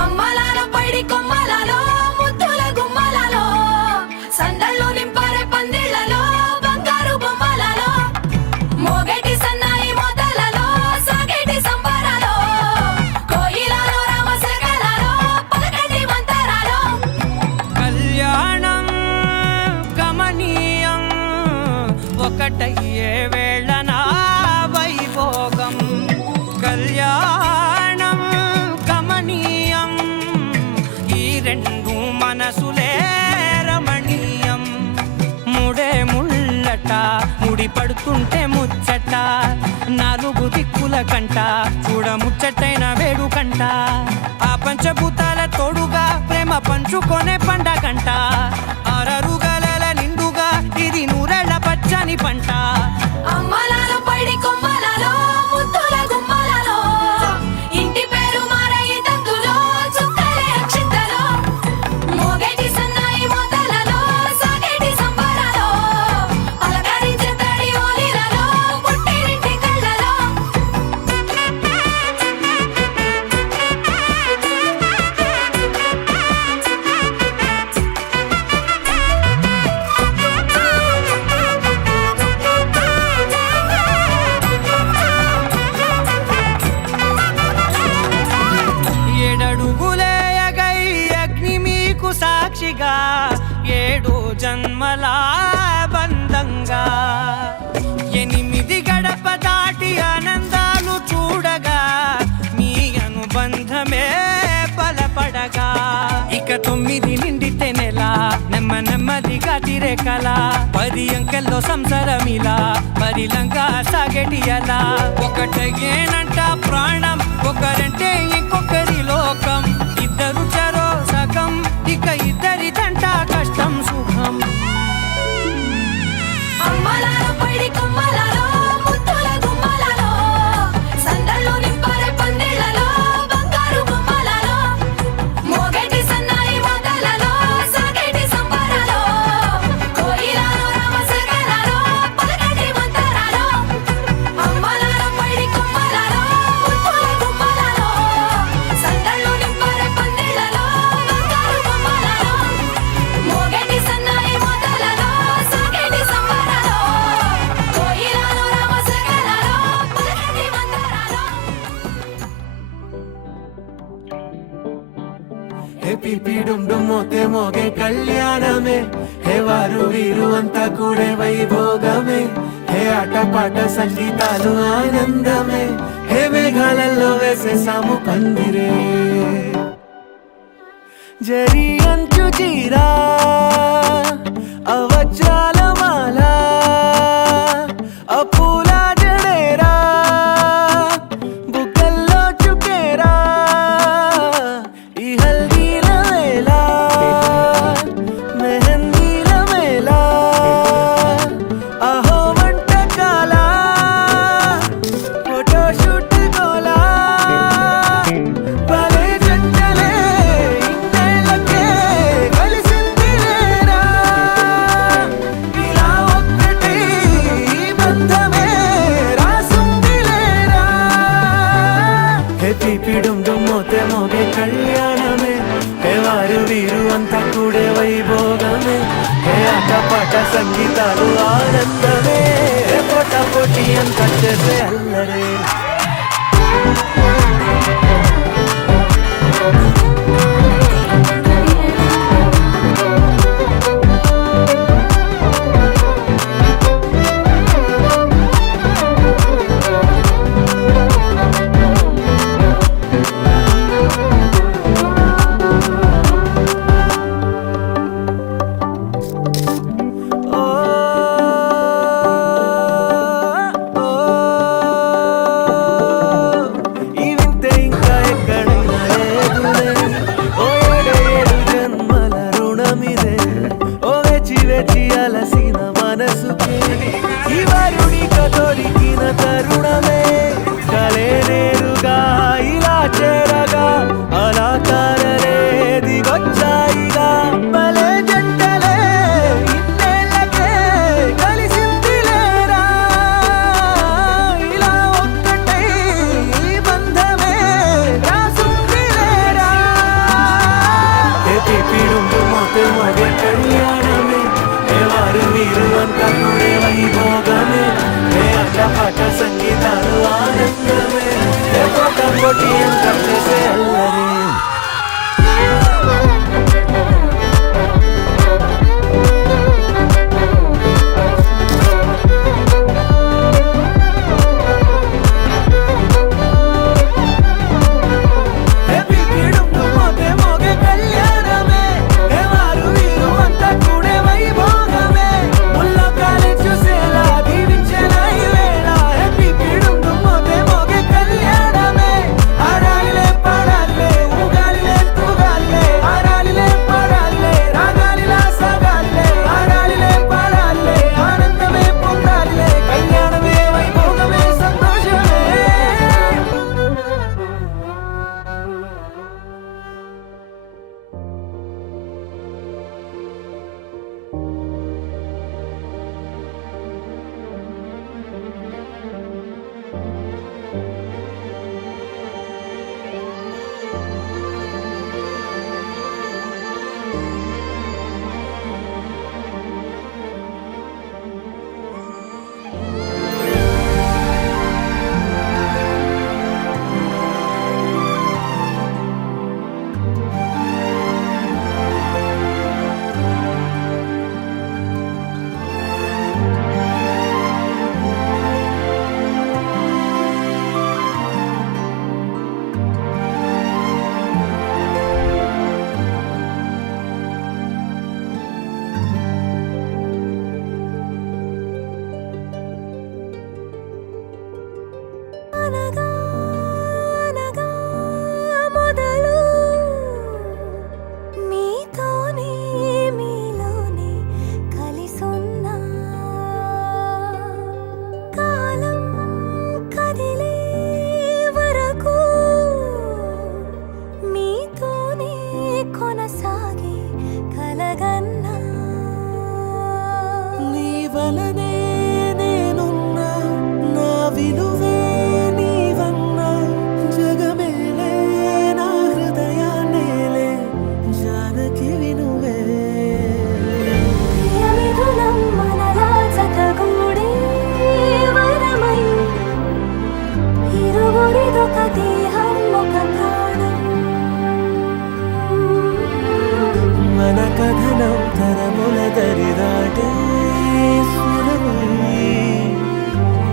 అమ్మలాల పైడి కొమ్మలలో ముద్దుల గుమ్మలలో సందళ్ళు నింపరే పందిళ్లలో బంగారు బొమ్మలలో మోగేటి సన్నాయి మోతలలో సాగేటి సంబరాలో కోయిలలో రామశకలలో పలకటి మంతరాలో కళ్యాణం గమనీయం ఒకటయ్యే వేళన వైభోగం కళ్యాణం గమనీయం ఈ రెండు మనసులే రమణీయం ముడే ముళ్ళట ముడి పడుతుంటే ముచ్చట నాలుగు దిక్కుల కంట చూడ ముచ్చటైన వేడుకంట ఆ పంచభూతాల తోడుగా ప్రేమ పంచుకొనే పండగంట ఆరరుగల నిండుగా ఇది నూరెళ్ళ పచ్చని పంట అమ్మలాల పైడి కొమ్మలలో ముద్దుల గుమ్మలలో ఇంటి పేరు మారయి తందులో చుక్కలే అక్షింతలో మోగేటి సన్నాయి మోతలలో సాగేటి సంబరాలో పలకరించే తడి ఓలిలలో పుట్టినింటి కళ్ళలో ఏడడుగులేయగై అగ్ని మీకు సాక్షిగా ఏడు జన్మల బంధంగా ఎనిమిది గడప దాటి ఆనందాలు చూడగా మీ అనుబంధమే బలపడగా ఇక 9 నిండితే నెల నెమ్మదిగా తిరే కల 10 అంకెల్లో సంసారమిలా పరిలంగా సాగేటి అలా ఒకటేనంట ప్రాణం ఒకరంటే ఇంకొకరి లోకం ఇద్దరు చరో సగం ఇక ఇద్దరిదంట కష్టం సుఖం అమ్మలాల పైడి కొమ్మలలో ముద్దుల గుమ్మలలో సందళ్ళు నింపరే పందిళ్లలో బంగారు బొమ్మలలో మోగేటి సన్నాయి మోతలలో సాగేటి సంబరాలో కోయిలలో రామశకలలో పలకటి మంతరాలో అమ్మలాల పైడి కొమ్మలలో ముద్దుల గుమ్మలలో సందళ్ళు నింపరే పందిళ్లలో బంగారు బొమ్మలలో మోగేటి సన్నాయి మోతలలో సాగేటి సంబరాలో కోయిలలో రామశకలలో పలకటి మంతరాలో హే పిపిడుం మోతే మోగే కళ్యాణమే హే వారు వీరు అంతా కూడే వైభోగమే హే ఆటపాట సంగీతాలు ఆనందమే హే మేఘాలలో వేసేసాము పందిరే జరి అంచు చీరా అవజ్రాల మాల అపూల జడేరా బుగ్గల్లో చుకేరా ఈ హల్దీల వేళ మెహందీల మేళ అహో వంటకాల ఫోటోషూట్ గోలా భలే జంటలే ఇన్నేళ్ళకే కలిసింది లేరా ఇలా ఒక్కటి బంధమే రాసుంది లేరా హే పిపిడుం మోతే మోగే కళ్యాణమే హే వారు వీరు అంతా కూడే వైభోగమే హే ఆటపాట సంగీతాలు ఆనందమే హే పోటీ అంత చేసే అల్లరే వలనే నేనున్నా నా విలువే నీవన్నా జగమేలే నా హృదయాన్నేలే జానకి వినువే ప్రియమిథునం మనలా జతగూడే వరమై ఇరువురిదొక దేహం ఒక ప్రాణం మన కథనం తరముల దరిదాటే స్వరమై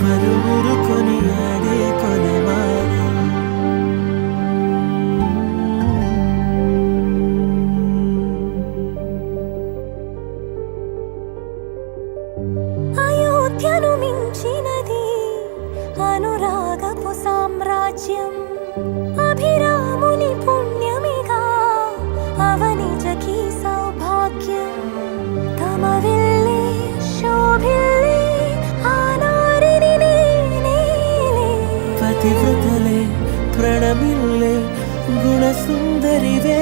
పలువురు కొని ఆడే కొనమానం అయోధ్యను మించినది అనురాగపు సామ్రాజ్యం అభిరాముని పుణ్యమిగా అవనిజకి సౌభాగ్యం తమ వెళ్ళే శోభిల్లే ఆనారిని నేనేలే పతివ్రతలే ప్రణమిల్లే గుణసుందరివే